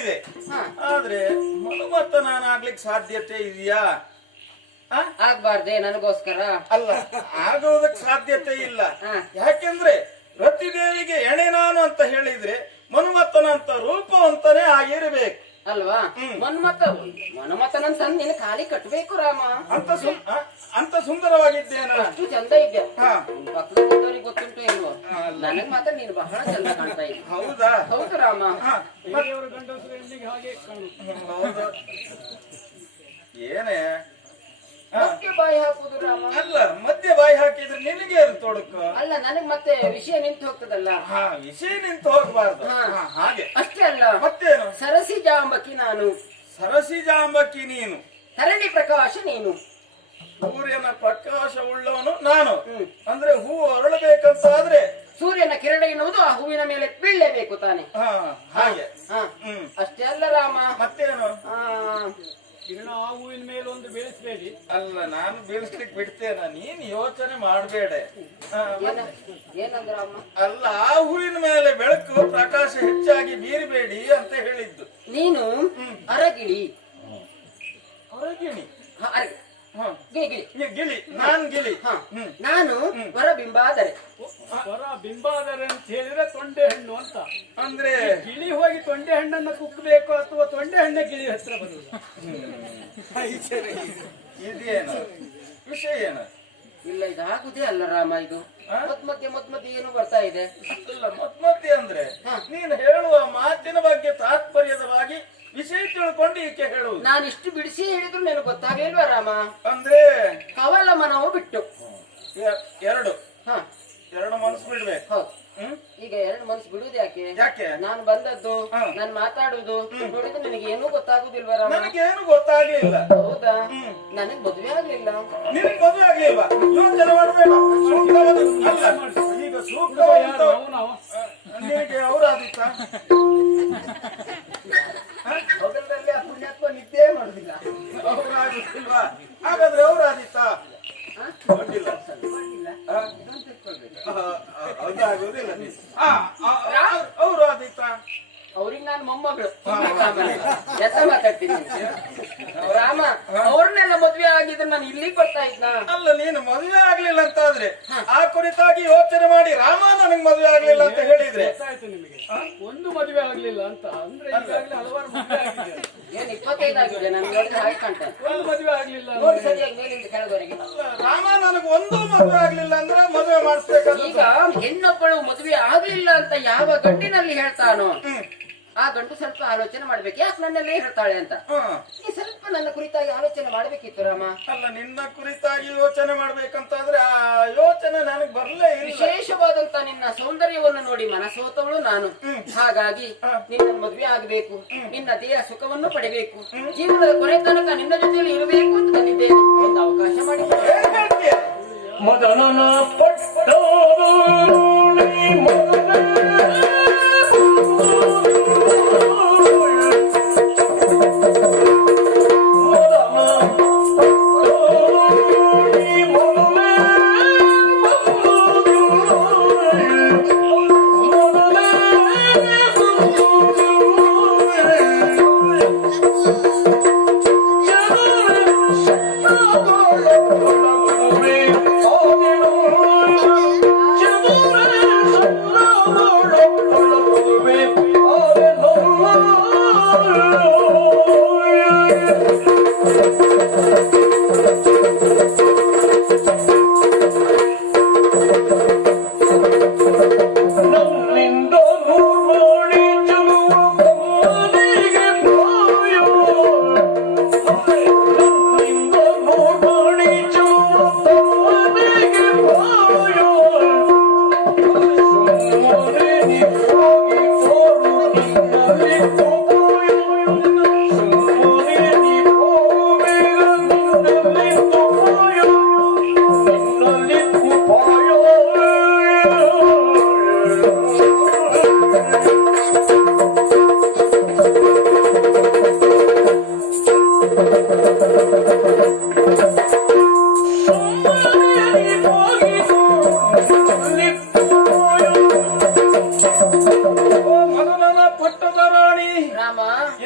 ಇದೆ. ಆದ್ರೆ ಮನುಮತ್ತ ನಾನಾಗ್ಲಿಕ್ಕೆ ಸಾಧ್ಯತೆ ಇದೆಯಾ? ಆಗ್ಬಾರ್ದೆ ನನಗೋಸ್ಕರ ಅಲ್ಲ, ಆಗೋದಕ್ಕೆ ಸಾಧ್ಯತೆ ಇಲ್ಲ. ಯಾಕೆಂದ್ರೆ ರತಿದೇವಿಗೆ ಎಣೆ ನಾನು ಅಂತ ಹೇಳಿದ್ರೆ ಮನುಮತ್ತನಂತ ರೂಪವಂತನೇ ಆಗಿರ್ಬೇಕು ಅಲ್ವಾ? ಮನುಮತ್ತನಂತ ನಿನ್ನ ಖಾಲಿ ಕಟ್ಟಬೇಕು ರಾಮ. ಅಂತ ಸುಂದರವಾಗಿದ್ದೇನ? ಅಷ್ಟು ಚಂದ ಇದ್ದೆ. ಪಕ್ಕದವರಿಗೆ ಗೊತ್ತುಂಟು ಏನು? ನನಗ್ ಮಾತ್ರ ನೀನು ಬಹಳ ಚಂದ ಕಾಣ್ತಾ ಇದ್ದೆ. ಹೌದಾ? ಹೌದು ರಾಮ. ಏನೇ ಮಧ್ಯ ಬಾಯಿ ಹಾಕುದು ರಾಮ? ಅಲ್ಲ, ಮಧ್ಯ ಬಾಯಿ ಹಾಕಿದ್ರೆ ನಿನಗೆ ತೊಡಕು. ಅಲ್ಲ, ನನಗ್ ಮತ್ತೆ ವಿಷಯ ನಿಂತು ಹೋಗ್ತದಲ್ಲ. ವಿಷಯ ನಿಂತು ಹೋಗ್ಬಾರ್ದು. ಹಾಗೆ ಅಷ್ಟೇ ಅಲ್ಲ, ಮತ್ತೇನು? ಸರಸಿ ಜಾಂಬಕಿ ನಾನು. ಸರಸಿ ಜಾಂಬಕಿ ನೀನು. ಧರಣಿ ಪ್ರಕಾಶ ನೀನು. ಸೂರ್ಯನ ಪ್ರಕಾಶ ಉಳ್ಳವನು ನಾನು. ಅಂದ್ರೆ ಹೂ ಅರಳಬೇಕಂತಾದ್ರೆ ಸೂರ್ಯನ ಕಿರಣ ಎನ್ನುವುದು ಆ ಹೂವಿನ ಮೇಲೆ ಬೀಳಲೇಬೇಕು ತಾನೆ. ಹಾಗೆ. ಅಷ್ಟೇ ಅಲ್ಲ ರಾಮ. ಮತ್ತೇನು? ಕಿರಣ ಆ ಹೂವಿನ ಮೇಲೆ ಒಂದು ಬೆಳೆಸಬೇಡಿ. ಅಲ್ಲ, ನಾನು ಬೀಳಿಸ್ಲಿಕ್ಕೆ ಬಿಡ್ತೇನ, ನೀನ್ ಯೋಚನೆ ಮಾಡಬೇಡ. ಏನಂದ್ರ ಅಮ್ಮ? ಅಲ್ಲ, ಆ ಹೂವಿನ ಮೇಲೆ ಬೆಳಕು ಪ್ರಕಾಶ ಹೆಚ್ಚಾಗಿ ಬೀರಬೇಡಿ ಅಂತ ಹೇಳಿದ್ದು. ನೀನು ಅರಗಿಳಿ. ಅರಗಿಣಿ? ಗಿಳಿ. ನಾನ್ ಗಿಳಿ. ನಾನು ಹೊರಬಿಂಬಾದರೆ. ಹೊರಬಿಂಬಾದರೆ ಅಂತ ಹೇಳಿದ್ರೆ ತೊಂಡೆ ಹಣ್ಣು ಅಂತ. ಅಂದ್ರೆ ಗಿಳಿ ಹೋಗಿ ತೊಂಡೆ ಹಣ್ಣನ್ನು ಕುಕ್ಕಬೇಕು ಅಥವಾ ತೊಂಡೆ ಹಣ್ಣ ಗಿಳಿ ಹತ್ರ ಬರುವುದು? ಇದೇನು ವಿಷಯ? ಏನು ಇಲ್ಲ, ಇದಾಗುದೇ ಅಲ್ಲ ರಾಮ. ಇದು ಮಧ್ಯ ಏನು ಬರ್ತಾ ಇದೆ? ಅಲ್ಲ, ಮಧ್ಯ ಅಂದ್ರೆ ನೀನು ಹೇಳುವ ಮಾತಿನ ಬಗ್ಗೆ ತಾತ್ಪರ್ಯದವಾಗಿ ವಿಷಯ ತಿಳ್ಕೊಂಡು ಈಕೆ ಹೇಳುವುದು. ನಾನು ಇಷ್ಟು ಬಿಡಿಸಿ ಹೇಳಿದ್ರು ನನಗೆ ಗೊತ್ತಾಗಲಿಲ್ವಾ ರಾಮ? ಅಂದ್ರೆ ಕವಲ ಮನವು ಬಿಟ್ಟು ಎರಡು ಮನಸ್ಸು ಬಿಡ್ಬೇಕು. ಹೌದು. ಈಗ ಎರಡು ಮನಸ್ಸು ಬಿಡುವುದು ಯಾಕೆ? ಯಾಕೆ? ನಾನು ಬಂದದ್ದು, ನಾನು ಮಾತಾಡುದು ನೋಡಿದ್ರೆ ನಿನಗೆ ಏನೂ ಗೊತ್ತಾಗುದಿಲ್ವಾ ರಾಮ? ನನಗೇನು ಗೊತ್ತಾಗ್ಲಿಲ್ಲ. ಹೌದಾ? ನನಗ್ ಮದುವೆ ಆಗ್ಲಿಲ್ಲ. ನಿನಗೆ ಮದುವೆ ಆಗ್ಲಿಲ್ವಾ? ಯೋಚನೆ ಮಾಡಬೇಡ. ಈಗ ಸೂಕ್ತ ನಿನಗೆ ಅವರಾದಿತ್ತ ಮೊದಲದಲ್ಲಿ ಆ ಪುಣ್ಯಾತ್ಮ ನಿದ್ದೆ ಮಾಡುದಿಲ್ಲ. ಅವರಾಗುತ್ತಿಲ್ವಾ? ಹಾಗಾದ್ರೆ ಅವರಾದಿತ್ತ ಗೊತ್ತಿಲ್ಲ. ಹೌದಾಗುದಿಲ್ಲ. ಅವರು ಆದಿತ್ತ ಅವ್ರಿಗೆ ನಾನು ಮೊಮ್ಮಗಳು. ಎಂತ ಮಾತಾಡ್ತೀನಿ ರಾಮ? ಅವ್ರನ್ನೆಲ್ಲ ಮದ್ವೆ ಆಗಿದ್ರೆ ನಾನು ಇಲ್ಲಿಗೆ ಬರ್ತಾ ಇದ್ನ? ಅಲ್ಲ, ನೀನು ಮದುವೆ ಆಗ್ಲಿಲ್ಲ ಅಂತಾದ್ರೆ ಆ ಕುರಿತಾಗಿ ಯೋಚನೆ ಮಾಡಿ ರಾಮ ನನಗ್ ಮದುವೆ ಆಗ್ಲಿಲ್ಲ ಅಂತ ಹೇಳಿದ್ರೆ ಗೊತ್ತಾಯ್ತು ನಿಮಗೆ. ಒಂದು ಮದುವೆ ಆಗ್ಲಿಲ್ಲ ಅಂತ ಅಂದ್ರೆ ಈಗಾಗಲೇ ಹಲವಾರು ಮದುವೆ ಆಗಿದೆ. ಏನ್ 25 ಆಗಿದೆ ನನ್ಗೆ ನೋಡಿದ್ರೆ ಹಾಗೆ ಕಾಣ್ತಾನೆ. ಒಂದು ಮದುವೆ ಆಗ್ಲಿಲ್ಲ ನೋಡಿ ಸರಿಯಾಗಿ ಮೇಲಿಂದ ಕೆಳಗವರೆಗೆ. ರಾಮ ನನಗೆ ಒಂದು ಮದುವೆ ಆಗ್ಲಿಲ್ಲ ಅಂದ್ರೆ ಮದುವೆ ಮಾಡಿಸ್ಬೇಕು. ಈಗ ಹೆಣ್ಣೊಬ್ಬಳು ಮದುವೆ ಆಗ್ಲಿಲ್ಲ ಅಂತ ಯಾವ ಗಂಡಿನಲ್ಲಿ ಹೇಳ್ತಾನೋ ಆ ಗಂಡು ಸ್ವಲ್ಪ ಆಲೋಚನೆ ಮಾಡ್ಬೇಕು. ಯಾಕೆ ನನ್ನೆಲ್ಲ ಹೇಳ್ತಾಳೆ ಅಂತ ನೀ ಸ್ವಲ್ಪ ನನ್ನ ಕುರಿತಾಗಿ ಆಲೋಚನೆ ಮಾಡ್ಬೇಕಿತ್ತು ರಾಮ. ಅಲ್ಲ, ನಿನ್ನ ಕುರಿತಾಗಿ ಯೋಚನೆ ಮಾಡ್ಬೇಕಂತಾದ್ರೆ ಆ ಯೋಚನೆ ನನಗ್ ಬರ್ಲೇ ಇಲ್ಲ. ವಿಶೇಷವಾದಂತ ನಿನ್ನ ಸೌಂದರ್ಯವನ್ನು ನೋಡಿ ಮನಸೋತವಳು ನಾನು. ಹಾಗಾಗಿ ನಿನ್ನ ಮದುವೆ ಆಗ್ಬೇಕು, ನಿನ್ನ ದೇಹ ಸುಖವನ್ನು ಪಡಿಬೇಕು, ಜೀವನದ ಕೊನೆ ತನಕ ನಿನ್ನ ಜೊತೆಯಲ್ಲಿ ಇರಬೇಕು ಅಂತ ಬಂದಿದ್ದೇನೆ. ಒಂದು ಅವಕಾಶ ಮಾಡಿ ಮದನನ ಪಟ್ಟ Chadura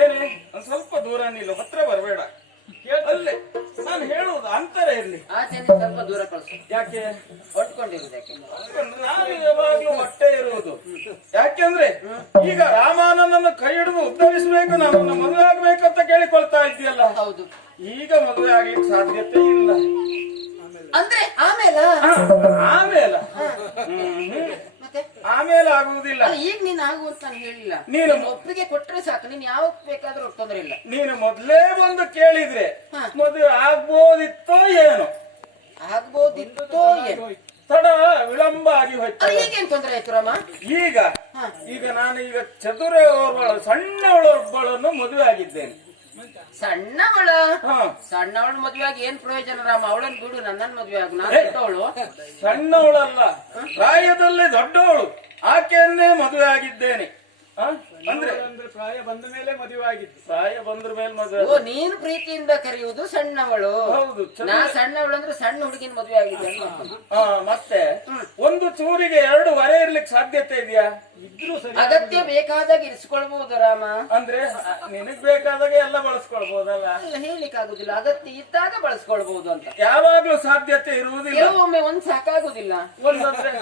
ಏನೇ ಒಂದ್ ಸ್ವಲ್ಪ ದೂರ ನಿಲ್ಲು, ಹತ್ರ ಬರಬೇಡ. ಅಲ್ಲೇ ನಾನು ಹೇಳುವುದು ಅಂತರ ಇರ್ಲಿ. ಆಚೆ ಸ್ವಲ್ಪ ದೂರ ಕಳಿಸು. ಯಾಕೆ ಹೊಟ್ಕೊಂಡಿರುವುದು ಯಾಕೆ? ನಾನು ಯಾವಾಗ್ಲೂ ಹೊಟ್ಟೆ ಇರುವುದು ಯಾಕೆಂದ್ರೆ ಈಗ ರಾಮಾನಂದನ ಕೈ ಹಿಡಿದು ಉದ್ಧರಿಸಬೇಕು, ನಮ್ಮನ್ನ ಮದುವೆ ಆಗ್ಬೇಕಂತ ಕೇಳಿಕೊಳ್ತಾ ಇದ್ದೀಯಲ್ಲ. ಹೌದು. ಈಗ ಮದುವೆ ಆಗ್ಲಿಕ್ಕೆ ಸಾಧ್ಯತೆ ಇಲ್ಲ. ಅಂದ್ರೆ ಆಮೇಲೆ ಮತ್ತೆ ಆಮೇಲೆ ಆಗುವುದಿಲ್ಲ. ಈಗ ನೀನ್ ಆಗು ಅಂತ ನಾನು ಹೇಳಿಲ್ಲ. ನೀನು ಒಪ್ಪಿಗೆ ಕೊಟ್ರೆ ಸಾಕು, ನೀನ್ ಯಾವಾಗ ಬೇಕಾದ್ರೂ ತೊಂದ್ರೆ ಇಲ್ಲ. ನೀನು ಮೊದ್ಲೇ ಬಂದು ಕೇಳಿದ್ರೆ ಮದುವೆ ಆಗ್ಬೋದಿತ್ತೋ ಏನು, ಆಗ್ಬೋದಿತ್ತೋ ಏನು, ತಡ ವಿಳಂಬ ಆಗಿ ಹೋಯ್ತು. ಈಗೇನ್ ತೊಂದ್ರೆ ಆಯ್ತು ರಾಮ? ಈಗ ನಾನು ಚತುರ ಸಣ್ಣವಳೊಬ್ಬಳನ್ನು ಮದುವೆ ಆಗಿದ್ದೇನೆ. ಸಣ್ಣವಳ ಮದುವೆ ಆಗಿ ಏನ್ ಪ್ರಯೋಜನ ರಾಮ? ಅವಳನ್ನು ಬಿಡು, ನನ್ನನ್ನು ಮದುವೆ ಆಗ. ನಾನು ದೊಡ್ಡವಳು. ಸಣ್ಣವಳಲ್ಲ, ಪ್ರಾಯದಲ್ಲಿ ದೊಡ್ಡವಳು, ಆಕೆಯನ್ನೇ ಮದುವೆ ಆಗಿದ್ದೇನೆ. ಅಂದ್ರೆ ಪ್ರಾಯ ಬಂದ ಮೇಲೆ ಮದುವೆ ಆಗಿದ್ದು. ಪ್ರಾಯ ಬಂದ್ರ ಮೇಲೆ ಮದುವೆ. ಓ, ನೀನು ಪ್ರೀತಿಯಿಂದ ಕರೆಯುವುದು ಸಣ್ಣವಳು. ಹೌದು. ನಾ ಸಣ್ಣವಳು ಅಂದ್ರೆ ಸಣ್ಣ ಹುಡುಗಿನ ಮದುವೆ ಆಗಿದೆ. ಮತ್ತೆ ಒಂದು ಚೂರಿಗೆ 2 ವರೆ ಇರ್ಲಿಕ್ಕೆ ಸಾಧ್ಯತೆ ಇದೆಯಾ? ಇದ್ರು ಸರಿ. ಅಗತ್ಯ ಬೇಕಾದಾಗ ಇರಿಸ್ಕೊಳ್ಬಹುದು ರಾಮ. ಅಂದ್ರೆ ನಿನಗ್ ಬೇಕಾದಾಗ ಎಲ್ಲ ಬಳಸ್ಕೊಳ್ಬಹುದಲ್ಲ? ಹೇಳಿಕ್ ಆಗುದಿಲ್ಲ, ಅಗತ್ಯ ಇದ್ದಾಗ ಬಳಸ್ಕೊಳ್ಬಹುದು ಅಂತ. ಯಾವಾಗ್ಲೂ ಸಾಧ್ಯತೆ ಇರುವುದಿಲ್ಲ. ಕೆಲವೊಮ್ಮೆ ಒಂದ್ ಸಾಕಾಗುದಿಲ್ಲ. ಒಂದಂದ್ರೆ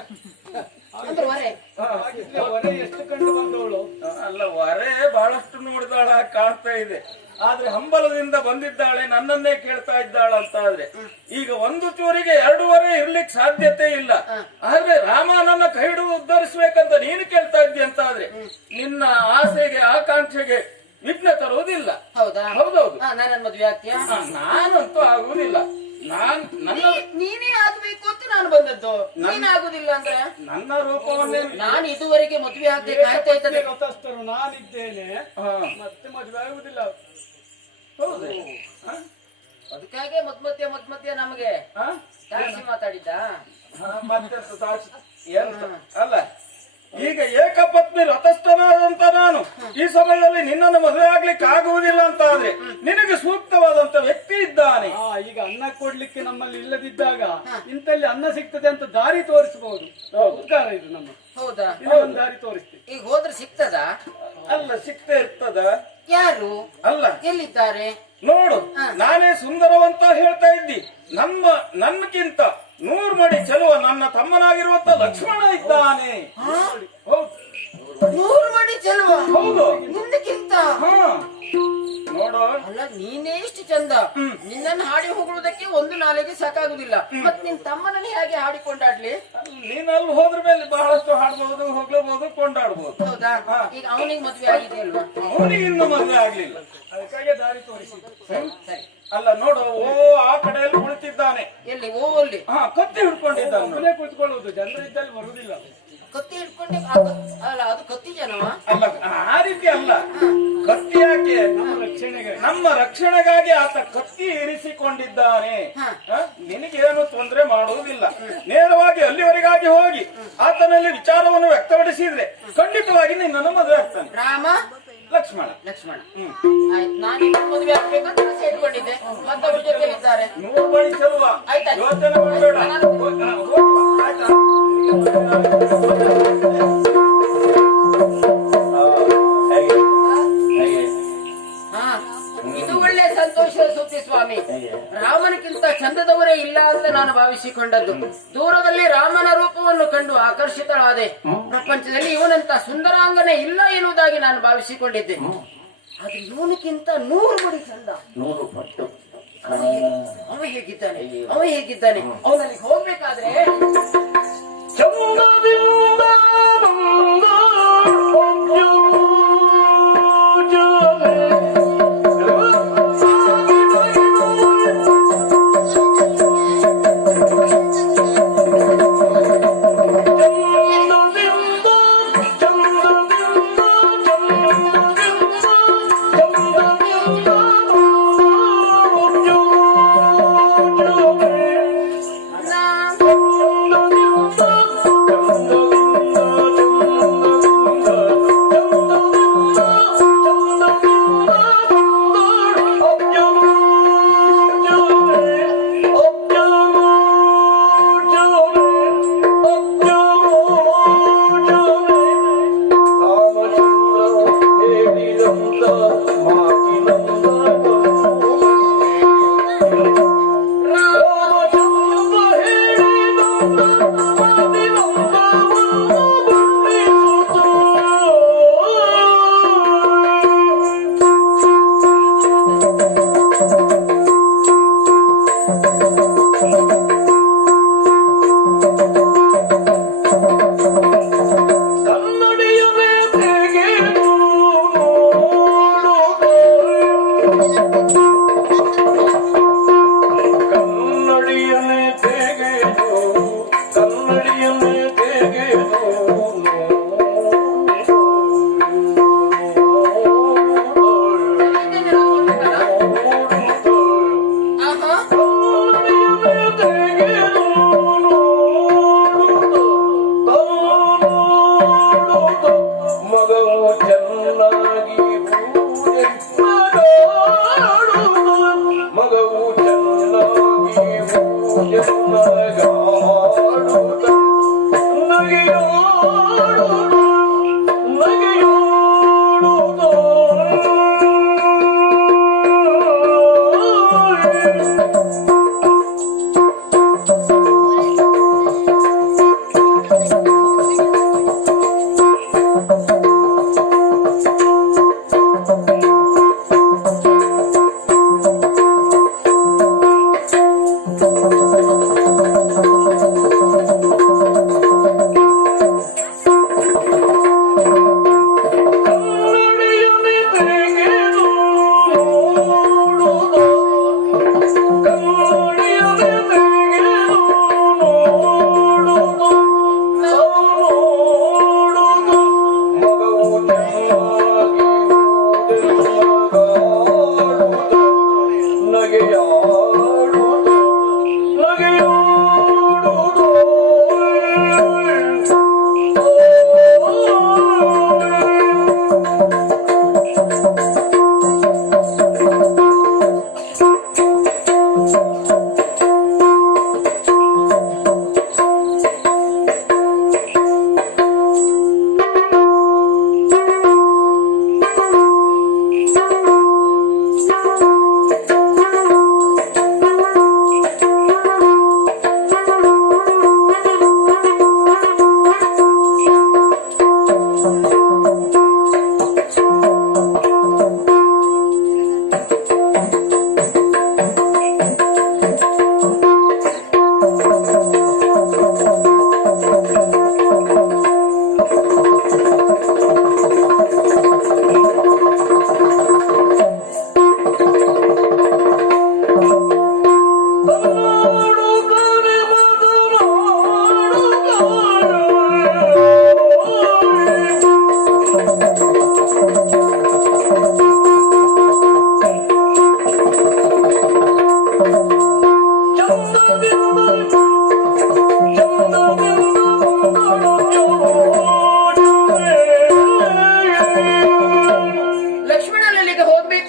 ಅಂದ್ರೆ ಹೊರೆ ಎಷ್ಟು ಕಂಡು ಬಂದವಳು ಅಲ್ಲ, ವರೆ ಬಹಳಷ್ಟು ನೋಡಿದಾಳ ಕಾಣ್ತಾ ಇದೆ. ಆದ್ರೆ ಹಂಬಲದಿಂದ ಬಂದಿದ್ದಾಳೆ, ನನ್ನನ್ನೇ ಕೇಳ್ತಾ ಇದ್ದಾಳ ಅಂತ ಆದ್ರೆ ಈಗ ಒಂದು ಚೂರಿಗೆ 2 ವರೆ ಇರ್ಲಿಕ್ಕೆ ಸಾಧ್ಯತೆ ಇಲ್ಲ. ಆದ್ರೆ ರಾಮ ನನ್ನ ಕೈ ಹಿಡಿದು ಉದ್ಧರಿಸ್ಬೇಕಂತ ನೀನು ಕೇಳ್ತಾ ಇದ್ದಿ ಅಂತ ಆದ್ರೆ ನಿನ್ನ ಆಸೆಗೆ ಆಕಾಂಕ್ಷೆಗೆ ವಿಘ್ನ ತರುವುದಿಲ್ಲ. ಹೌದಾ? ಹೌದೌದು. ನನ್ನ ಮದುವೆ ಆಗ್ತೀಯಾ? ನಾನಂತೂ ಆಗುವುದಿಲ್ಲ. ನೀನೇ ಆಗ್ಬೇಕು ಅಂತ ನಾನು ಬಂದದ್ದು. ನೀನಾಗುದಿಲ್ಲ ಅಂದ್ರೆ ನನ್ನ ರೂಪವನ್ನೇ ನಾನು ಇದುವರೆಗೆ ಮದುವೆ ಆಗ್ಬೇಕು ಕಾಯ್ತಾ ಇದ್ದೆ. ಗೊತ್ತಸ್ತರು ನಾನಿದ್ದೇನೆ, ಮತ್ತೆ ಮದುವೆ ಆಗುದಿಲ್ಲ. ಹೌದು. ಅದಕ್ಕಾಗೆ ಮಧ್ಯ ನಮಗೆ ತಾಳ್ಸಿ ಮಾತಾಡಿದ್ದ. ಮತ್ತೆ ಅಲ್ಲ, ಈಗ ಏಕಪತ್ನಿ ರಥಸ್ಥನಾದಂತ ನಾನು ಈ ಸಮಯದಲ್ಲಿ ನಿನ್ನನ್ನು ಮದುವೆ ಆಗ್ಲಿಕ್ಕೆ ಆಗುವುದಿಲ್ಲ ಅಂತ ಆದ್ರೆ ನಿನಗೆ ಸೂಕ್ತವಾದಂತ ವ್ಯಕ್ತಿ ಇದ್ದಾನೆ. ಈಗ ಅನ್ನ ಕೊಡ್ಲಿಕ್ಕೆ ನಮ್ಮಲ್ಲಿ ಇಲ್ಲದಿದ್ದಾಗ ಇಂತಲ್ಲಿ ಅನ್ನ ಸಿಗ್ತದೆ ಅಂತ ದಾರಿ ತೋರಿಸಬಹುದು. ಉಪಕಾರ ಇದು ನಮ್ಮ. ಹೌದಾ? ಇನ್ನೊಂದು ದಾರಿ ತೋರಿಸ್ತೀವಿ. ಈಗ ಹೋದ್ರೆ ಸಿಗ್ತದ? ಅಲ್ಲ, ಸಿಗ್ತಾ ಇರ್ತದ. ಯಾರು? ಅಲ್ಲ, ಎಲ್ಲಿದ್ದಾರೆ ನೋಡು. ನಾನೇ ಸುಂದರವಂತ ಹೇಳ್ತಾ ಇದ್ದಿ. ನನ್ಗಿಂತ 100 ಮಡಿ ಚೆಲುವ ನನ್ನ ತಮ್ಮನಾಗಿರುವಂತ ಲಕ್ಷ್ಮಣ ಇದ್ದಾನೆ. ಹೌದು. 100 ಮಡಿ ಚೆಲುವ? ಹೌದು. ನಿನ್ನಕ್ಕಿಂತ? ನೋಡು. ಅಲ್ಲ, ನೀನೇ ಇಷ್ಟು ಚಂದ. ನಿನ್ನನ್ನು ಹಾಡಿ ಹೋಗುವುದಕ್ಕೆ ಒಂದು ನಾಲಿಗೆ ಸಾಕಾಗುದಿಲ್ಲ. ಮತ್ ನಿನ್ ತಮ್ಮನಲ್ಲಿ ಹೇಗೆ ಹಾಡಿಕೊಂಡಾಡ್ಲಿ? ನೀನ್ ಅಲ್ಲಿ ಹೋದ್ರ ಮೇಲೆ ಬಹಳಷ್ಟು ಹಾಡ್ಬಹುದು, ಹೋಗ್ಲಬಹುದು, ಕೊಂಡಾಡ್ಬಹುದು. ಹೌದಾ? ಈಗ ಅವನಿಗೆ ಮದ್ವೆ ಆಗಿದೆ ಅಲ್ವಾ? ಅವನಿಗೆ ಇನ್ನು ಮದುವೆ ಆಗ್ಲಿಲ್ಲ. ಅದಕ್ಕಾಗಿ ದಾರಿ ತೋರಿಸಿ. ಸರಿ. ಅಲ್ಲ ನೋಡು, ಆ ಕಡೆಯಲ್ಲಿ ಕುಳಿತಿದ್ದಾನೆ. ಎಲ್ಲಿ? ಓ, ಅಲ್ಲಿ. ಕತ್ತಿ ಹಿಡ್ಕೊಂಡಿದ್ದಾನೆ. ಮನೆ ಕೂತ್ಕೊಳ್ಳುವುದು, ಜನರಿದ್ದಲ್ಲಿ ಬರುವುದಿಲ್ಲ. ಕತ್ತಿ ಹಿಡ್ಕೊಂಡೆ? ಅಲ್ಲ, ಅದು ಕತ್ತಿ ಜನವ? ಅಲ್ಲ, ಆ ರೀತಿ ಅಲ್ಲ. ಕತ್ತಿ ಯಾಕೆ? ನಮ್ಮ ರಕ್ಷಣೆಗಾಗಿ ಆತ ಕತ್ತಿ ಇರಿಸಿಕೊಂಡಿದ್ದಾನೆ. ನಿನಗೇನು ತೊಂದರೆ ಮಾಡುವುದಿಲ್ಲ. ನೇರವಾಗಿ ಅಲ್ಲಿವರೆಗಾಗಿ ಹೋಗಿ ಆತನಲ್ಲಿ ವಿಚಾರವನ್ನು ವ್ಯಕ್ತಪಡಿಸಿದ್ರೆ ಖಂಡಿತವಾಗಿ ನಿನ್ನನ್ನು ಮದುವೆ ಆಗ್ತಾನೆ. ರಾಮ, ಲಕ್ಷ್ಮಣ. ಆಯ್ತು, ನಾನು ಮದುವೆ ಆಗ್ಬೇಕಂತ ಸೇರ್ಕೊಂಡಿದ್ದೆ. ಮತ್ತವ್ರ ಜೊತೆ ಇದ್ದಾರೆ. 100 ಮಡಿ ಚೆಲುವ. ಯೋಚನೆ ಮಾಡಬೇಡ. ಇದು ಒಳ್ಳೆ ಸಂತೋಷ ಸುದ್ದಿ ಸ್ವಾಮಿ. ರಾಮನಕ್ಕಿಂತ ಚಂದದವರೇ ಇಲ್ಲ ಅಂತ ನಾನು ಭಾವಿಸಿಕೊಂಡದ್ದು. ದೂರದಲ್ಲಿ ರಾಮನ ರೂಪವನ್ನು ಕಂಡು ಆಕರ್ಷಿತಳಾದೆ. ಪ್ರಪಂಚದಲ್ಲಿ ಇವನಂತ ಸುಂದರಾಂಗನೆ ಇಲ್ಲ ಎನ್ನುವುದಾಗಿ ನಾನು ಭಾವಿಸಿಕೊಂಡಿದ್ದೆ. ಆದ್ರೆ ಇವನಕ್ಕಿಂತ 100 ಮಡಿ ಚಂದ. 100 ಪಟ್ಟು. ಅವ ಹೇಗಿದ್ದಾನೆ? ಅವನಲ್ಲಿ ಹೋಗ್ಬೇಕಾದ್ರೆ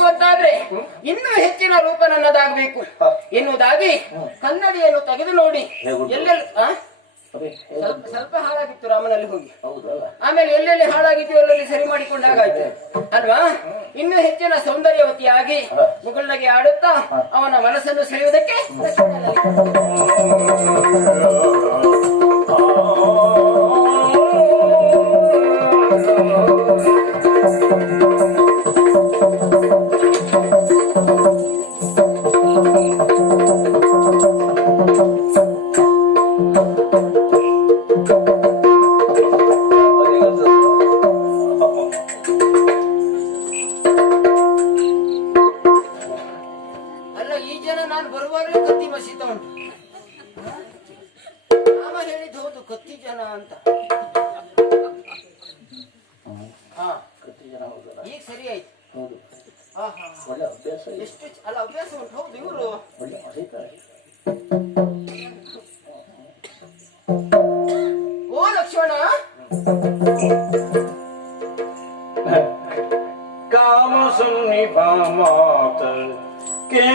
ಹುಡುಕುವಂತಾದ್ರೆ ಇನ್ನೂ ಹೆಚ್ಚಿನ ರೂಪ ನನ್ನದಾಗಬೇಕು ಎನ್ನುವುದಾಗಿ ಕನ್ನಡಿಯನ್ನು ತೆಗೆದು ನೋಡಿ ಎಲ್ಲೆಲ್ಲ ಸ್ವಲ್ಪ ಸ್ವಲ್ಪ ಹಾಳಾಗಿತ್ತು ರಾಮನಲ್ಲಿ ಹೋಗಿ. ಆಮೇಲೆ ಎಲ್ಲೆಲ್ಲಿ ಹಾಳಾಗಿದೆಯೋ ಅಲ್ಲಲ್ಲಿ ಸರಿ ಮಾಡಿಕೊಂಡಾಗಾಯ್ತು ಅಲ್ವಾ. ಇನ್ನು ಹೆಚ್ಚಿನ ಸೌಂದರ್ಯವತಿಯಾಗಿ ಮುಗುಳ್ನಗೆ ಆಡುತ್ತಾ ಅವನ ಮನಸ್ಸನ್ನು ಸೆಳೆಯುವುದಕ್ಕೆ ಈಗ ಸರಿ ಆಯ್ತು. ಎಷ್ಟು ಅಲ್ಲ ಅಭ್ಯಾಸ ಉಂಟು. ಹೌದು ಇವರು ಓ ಲಕ್ಷ್ಮಣ ಕಾಮ ಸುನ್ನಿಭ ಮಾತ ಕೇ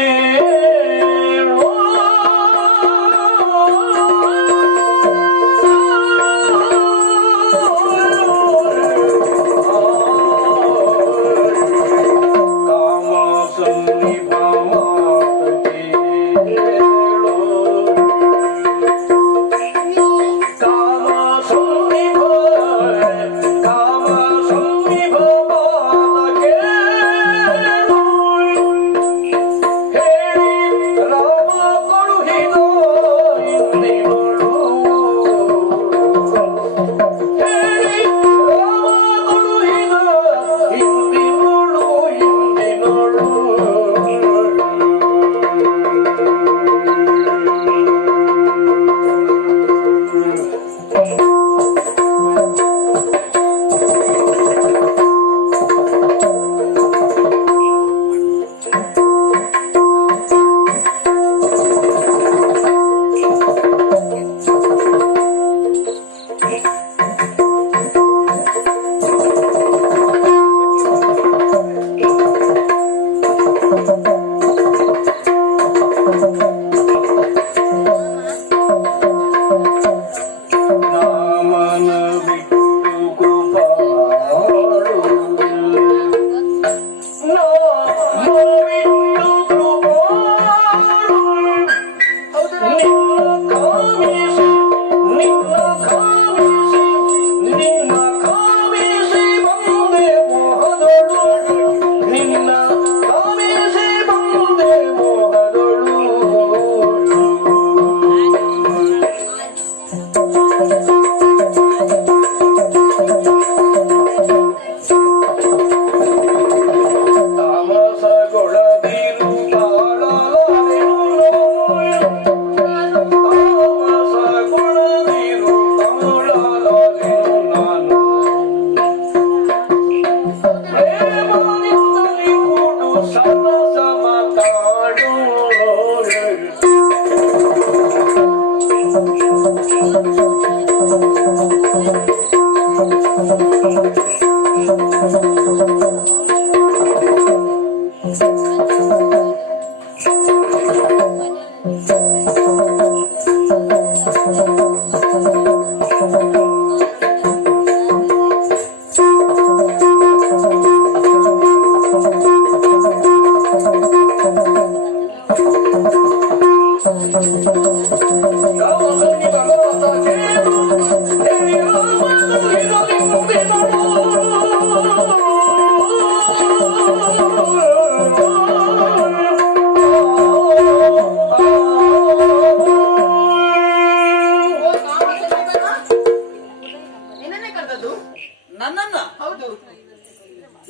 ನನ್ನನ್ನ ಹೌದು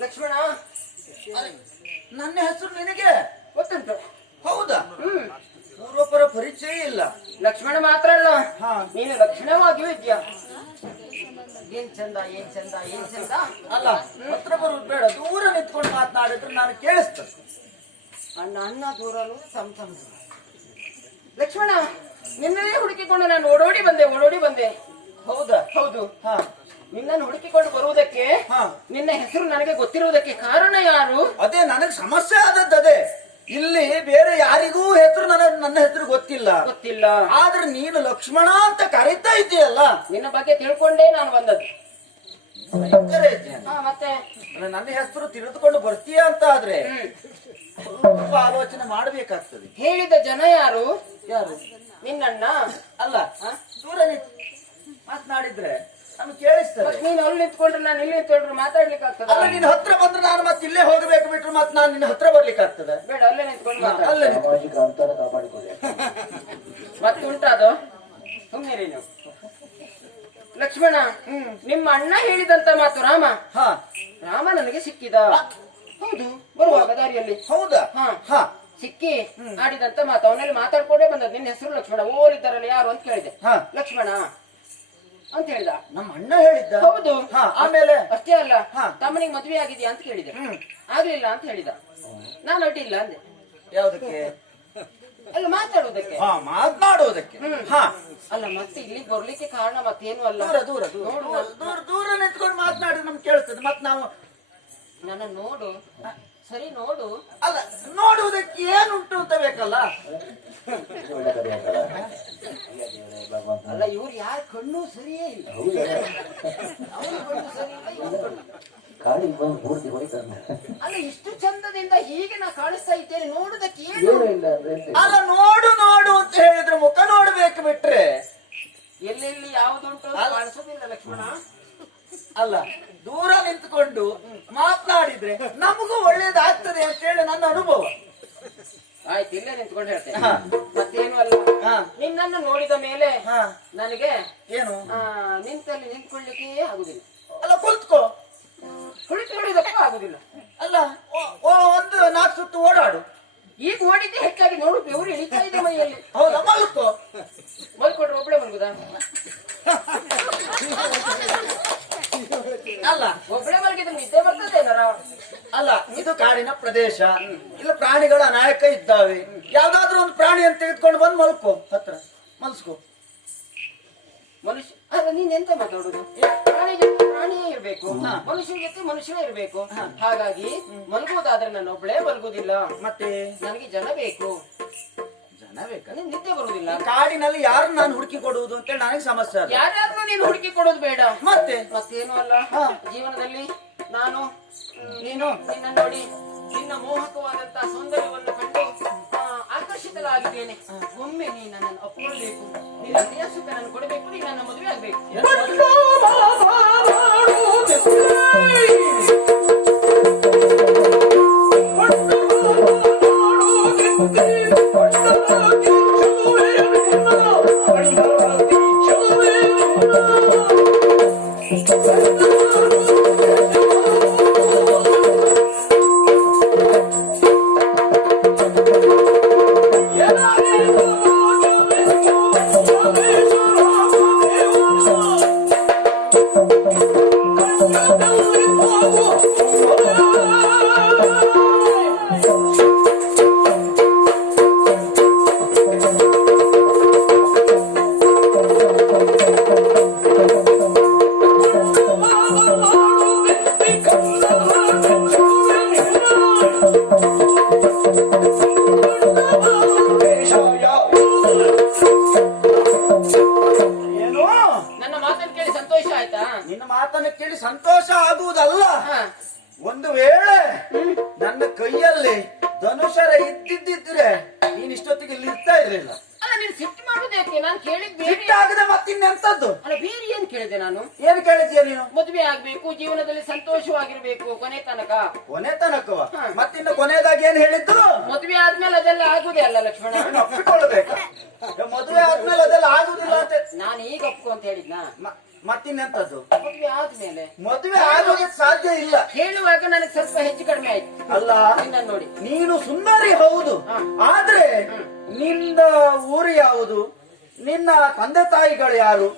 ಲಕ್ಷ್ಮಣ. ನನ್ನ ಹೆಸರು ನಿನಗೆ ಗೊತ್ತುಂಟು. ಹೌದಾ? ಪೂರ್ವಪರ ಪರಿಚಯ ಇಲ್ಲ. ಲಕ್ಷ್ಮಣ ಮಾತ್ರ ಅಲ್ಲ, ನೀನು ಲಕ್ಷಣವಾಗಿಯೂ ಇದೆಯಾ. ಏನ್ ಚಂದ ಏನ್ ಚಂದ ಏನ್ ಚಂದ. ಅಲ್ಲ, ಹತ್ರ ಬರುವುದು ಬೇಡ, ದೂರ ನಿಂತ್ಕೊಂಡು ಮಾತನಾಡಿದ್ರೆ ನಾನು ಕೇಳಿಸ್ತೇನೆ. ಅಣ್ಣ ಅಣ್ಣ ದೂರನು ಸಮ ಲಕ್ಷ್ಮಣ, ನಿನ್ನೇ ಹುಡುಕಿಕೊಂಡು ನಾನು ಓಡೋಡಿ ಬಂದೆ. ಹೌದಾ? ಹೌದು. ನಿನ್ನನ್ನು ಹುಡುಕಿಕೊಂಡು ಬರುವುದಕ್ಕೆ, ನಿನ್ನ ಹೆಸರು ನನಗೆ ಗೊತ್ತಿರುವುದಕ್ಕೆ ಕಾರಣ ಯಾರು? ಅದೇ ನನಗೆ ನನಗೆ ಸಮಸ್ಯೆ ಆದದ್ದೇ. ಇಲ್ಲಿ ಬೇರೆ ಯಾರಿಗೂ ಹೆಸರು ನನ್ನ ಹೆಸರು ಗೊತ್ತಿಲ್ಲ. ಗೊತ್ತಿಲ್ಲ. ಆದ್ರೆ ನೀನು ಲಕ್ಷ್ಮಣ ಅಂತ ಕರೀತಾ ಇದೆಯಲ್ಲ, ನಿನ್ನ ಬಗ್ಗೆ ತಿಳ್ಕೊಂಡೇ ನಾನು ಬಂದದ್ದು. ಭಯಂಕರ ಇದ್ದೇನೆ. ಮತ್ತೆ ನನ್ನ ಹೆಸರು ತಿಳಿದುಕೊಂಡು ಬರ್ತೀಯ ಅಂತ ಆದ್ರೆ ಸ್ವಲ್ಪ ಆಲೋಚನೆ ಮಾಡಬೇಕಾಗ್ತದೆ. ಹೇಳಿದ ಜನ ಯಾರು? ಯಾರು? ನಿನ್ನಣ್ಣ ಅಲ್ಲ, ದೂರ ಮಾತನಾಡಿದ್ರೆ ನಮ್ಗೆ ಕೇಳಿಸ್ತದೆ. ನೀನು ಅಲ್ಲಿ ನಿಂತ್ಕೊಂಡ್ರೆ ನಾನು ಇಲ್ಲಿ ನಿಂತ್ಕೊಂಡ್ರೆ ಮಾತಾಡ್ಲಿಕ್ಕೆ ಆಗ್ತದ? ಅಲ್ಲ, ನಿನ್ನ ಹತ್ರ ಬಂದ್ರೆ ನಾನು ಮತ್ತೆ ಇಲ್ಲೇ ಹೋಗಬೇಕು ಬಿಟ್ರೆ ಮತ್ತೆ ನಾನು ನಿನ್ನ ಹತ್ರ ಬರ್ಲಿಕ್ಕೆ ಆಗ್ತದೆ? ಬೇಡ, ಅಲ್ಲೇ ನಿಂತ್ಕೊಂಡು ಅಲ್ಲೇ ಮತ್ತೆ ಉಂಟಾದು ಸುಮ್ಮನೆ ನೀವು. ಲಕ್ಷ್ಮಣ, ನಿಮ್ಮ ಅಣ್ಣ ಹೇಳಿದಂತ ಮಾತು ರಾಮ. ರಾಮ ನನಗೆ ಸಿಕ್ಕಿದ. ಹೌದು, ಬರುವಾಗ ದಾರಿಯಲ್ಲಿ. ಹೌದಾ? ಸಿಕ್ಕಿ ಆಡಿದಂತ ಮಾತು ಅವನಲ್ಲಿ ಮಾತಾಡ್ಕೊಂಡೇ ಬಂದದ್ದು. ನಿನ್ನ ಹೆಸರು ಲಕ್ಷ್ಮಣ, ಓಲಿದ್ದಾರಲ್ಲ ಯಾರು ಅಂತ ಕೇಳಿದೆ. ಲಕ್ಷ್ಮಣ ಅಂತ ಹೇಳಿದ. ನಮ್ಮ ಅಣ್ಣ ಹೇಳಿದ್ದ? ಹೌದು. ಆಮೇಲೆ ಅಷ್ಟೇ ಅಲ್ಲ, ತಮ್ಮನಿಗೆ ಮದ್ವೆ ಆಗಿದ್ಯಾ ಅಂತ ಕೇಳಿದೆ. ಆಗ್ಲಿಲ್ಲ ಅಂತ ಹೇಳಿದ. ನಾನು ಅಡ್ಡಿಲ್ಲ ಅಂದೆ. ಯಾವುದಕ್ಕೆ? ಅಲ್ಲ, ಮಾತಾಡುವುದಕ್ಕೆ. ಮಾತನಾಡುವುದಕ್ಕೆ. ಅಲ್ಲ, ಮತ್ತೆ ಇಲ್ಲಿಗೆ ಬರ್ಲಿಕ್ಕೆ ಕಾರಣ ಮತ್ತೇನು ಅಲ್ಲ. ದೂರ ದೂರ ನಿಂತ್ಕೊಂಡು ಮಾತನಾಡಿದ್ರೆ ನಮ್ಗೆ ಕೇಳಿಸ್ತದೆ. ಮತ್ತೆ ನಾವು ನನ್ನ ನೋಡು, ಸರಿ ನೋಡು. ಅಲ್ಲ, ನೋಡುವುದಕ್ಕೆ ಏನುಂಟು ಅಂತ ಬೇಕಲ್ಲ. ಅಲ್ಲ, ಇವ್ರು ಯಾರ ಕಣ್ಣು ಸರಿಯೇ ಇಲ್ಲ. ಅವನ ಕಣ್ಣು ಸರಿ ಇಲ್ಲ, ಇವನ ಕಣ್ಣು. ಅಲ್ಲ, ಇಷ್ಟು ಚಂದದಿಂದ ಹೀಗೆ ನಾ ಕಾಣಿಸ್ತಾ ಇದ್ದೇನೆ, ನೋಡುದಕ್ಕೆ ಏನು? ಅಲ್ಲ, ನೋಡು ನೋಡು ಅಂತ ಹೇಳಿದ್ರೆ ಮುಖ ನೋಡ್ಬೇಕು ಬಿಟ್ರೆ ಎಲ್ಲೆಲ್ಲಿ ಯಾವುದುಂಟು ಕಾಣಿಸೋದಿಲ್ಲ ಲಕ್ಷ್ಮಣ. ಅಲ್ಲ, ದೂರ ನಿಂತ್ಕೊಂಡು ಮಾತನಾಡಿದ್ರೆ ನಮಗೂ ಒಳ್ಳೇದಾಗ್ತದೆ ಅಂತ ಹೇಳಿ ನನ್ನ ಅನುಭವ. ಆಯ್ತು, ಇಲ್ಲೇ ನಿಂತ್ಕೊಂಡು ಹೇಳ್ತೇನೆ. ಮತ್ತೇನು ಅಲ್ಲ, ನಿನ್ನನ್ನು ನೋಡಿದ ಮೇಲೆ ನನಗೆ ಏನು ನಿಂತಲ್ಲಿ ನಿಂತ್ಕೊಳ್ಳಿಕ್ಕೆ ಆಗುದಿಲ್ಲ. ಅಲ್ಲ, ಕುಳಿತುಕೋ. ಕುಳಿತು ನೋಡಿದಕ್ಕೂ ಆಗುದಿಲ್ಲ. ಅಲ್ಲ, ಒಂದು 4 ಸುತ್ತು ಓಡಾಡು. ಈಗ ಓಡಿದ್ದೆ ಹೆಚ್ಚಾಗಿ ನೋಡು, ಬೆವರು ಇಳಿತಾ ಇದೆ ಮೈಯಲ್ಲಿ. ಹೌದಾ? ಮಲ್ಕೋ. ಮಲ್ಕೊಟ್ರೆ ಒಬ್ಬಳೆ ಮಲ್ಗುದಾ? ಅಲ್ಲ, ಒಬ್ಬಳೆ ಮಲಗಿದ್ರೆ ನಿದ್ದೆ ಬರ್ತದೆ ಏನಾರ? ಅಲ್ಲ, ಇದು ಕಾಡಿನ ಪ್ರದೇಶ, ಇಲ್ಲ ಪ್ರಾಣಿಗಳ ಅನಾಯಕ ಇದ್ದಾವೆ. ಯಾವ್ದಾದ್ರು ಒಂದು ಪ್ರಾಣಿಯನ್ನು ತೆಗೆದುಕೊಂಡು ಬಂದು ಮಲ್ಕೋ, ಹತ್ರ ಮಲ್ಸ್ಕೋ. ಮನುಷ್ಯ ಅಲ್ಲ, ನೀನ್ ಎಂತ ಮಾತಾಡುದು? ಪ್ರಾಣಿ ಜೊತೆ ಪ್ರಾಣಿಯೇ ಇರ್ಬೇಕು, ಮನುಷ್ಯನ ಜೊತೆ ಮನುಷ್ಯನೇ ಇರ್ಬೇಕು. ಹಾಗಾಗಿ ಮಲ್ಗುವುದಾದ್ರೆ ನಾನು ಒಬ್ಬಳೇ ಮಲ್ಗುದಿಲ್ಲ. ಮತ್ತೆ ನನಗೆ ಜನ ಬೇಕು. ಜನ ಬೇಕಾ? ನಿದ್ದೆ ಬರುವುದಿಲ್ಲ. ಕಾಡಿನಲ್ಲಿ ಯಾರು ನಾನು ಹುಡುಕಿ ಕೊಡುವುದು ಅಂತ ಹೇಳಿ ನನಗೆ ಸಮಸ್ಯೆ ಅಲ್ಲ. ಯಾರ್ಯಾರನ್ನು ನೀನು ಹುಡುಕಿ ಕೊಡೋದು ಬೇಡ. ಮತ್ತೇನು ಅಲ್ಲ, ಜೀವನದಲ್ಲಿ ನಾನು ನೀನು ನಿನ್ನ ನೋಡಿ ನಿನ್ನ ಮೋಹಕವಾದಂತಹ ಸೌಂದರ್ಯವನ್ನು ಕಂಡು ಆಕರ್ಷಿತಳಾಗಿದ್ದೇನೆ. ಒಮ್ಮೆ ನೀ ನನ್ನನ್ನು ಅಪ್ಪಿಕೊಳ್ಳಬೇಕು, ನಿನ್ನ ದೇಹ ಸುಖ ನಾನು ಕೊಡಬೇಕು, ನೀ ನನ್ನ ಮದುವೆ ಆಗ್ಬೇಕು. ನಿನ್ನ ಮಾತನ್ನು ಕೇಳಿ ಸಂತೋಷ ಆಗುವುದಲ್ಲ, ಒಂದು ವೇಳೆ ನನ್ನ ಕೈಯಲ್ಲಿ ಧನುಷರ ಇದ್ದಿದ್ದಿದ್ರೆ ನೀನ್ ಇಷ್ಟೊತ್ತಿಗೆ ಇಲ್ಲಿ ಇರ್ತಾ ಇರಲಿಲ್ಲ. ಅಲ್ಲ, ನೀನು ಸಿಟ್ಟು ಮಾಡುವುದಕ್ಕೆ ನಾನು ಕೇಳಿದ್ದೆ. ಸಿಟ್ಟಾಗದೆ ಮತ್ತಿನ್ನೆಂತದ್ದು? ಅಲ್ಲ, ಬೇರೆ ಏನ್ ಕೇಳಿದೆ ನಾನು? ಏನು ಕೇಳಿದ್ಯಾ ನೀನು? ಮದುವೆ ಆಗ್ಬೇಕು, ಜೀವನದಲ್ಲಿ ಸಂತೋಷವಾಗಿರ್ಬೇಕು ಕೊನೆ ತನಕ. ಕೊನೆ ತನಕವ? ಮತ್ತಿನ್ನು ಕೊನೆಯದಾಗಿ ಏನ್ ಹೇಳಿದ್ದು? ಮದುವೆ ಆದ್ಮೇಲೆ ಅದೆಲ್ಲ ಆಗುದೇ ಅಲ್ಲ ಲಕ್ಷ್ಮಣ. ಒಪ್ಪಿಕೊಳ್ಳಬೇಕು. ಮದುವೆ ಆದ್ಮೇಲೆ ಅದೆಲ್ಲ ಆಗುದಿಲ್ಲ ಅಂತ ನಾನು ಈಗ ಒಪ್ಕೊ ಅಂತ ಹೇಳಿದ್ನ. ಮತ್ತಿನ್ನೆಂತದ್ದು? ಮದುವೆ ಆದ್ಮೇಲೆ ಮದುವೆ ಆಗೋದಕ್ಕೆ ಸಾಧ್ಯ ಇಲ್ಲ. ಹೇಳುವಾಗ ನನಗೆ ಸ್ವಲ್ಪ ಹೆಚ್ಚು ಕಡಿಮೆ ಆಯ್ತು. ಅಲ್ಲ, ನಿನ್ನ ನೋಡಿ ನೀನು ಸುಂದರಿ ಹೌದು, ಆದ್ರೆ ನಿನ್ನ ಊರು ಯಾವುದು, ನಿನ್ನ ತಂದೆ ತಾಯಿಗಳು ಯಾರು,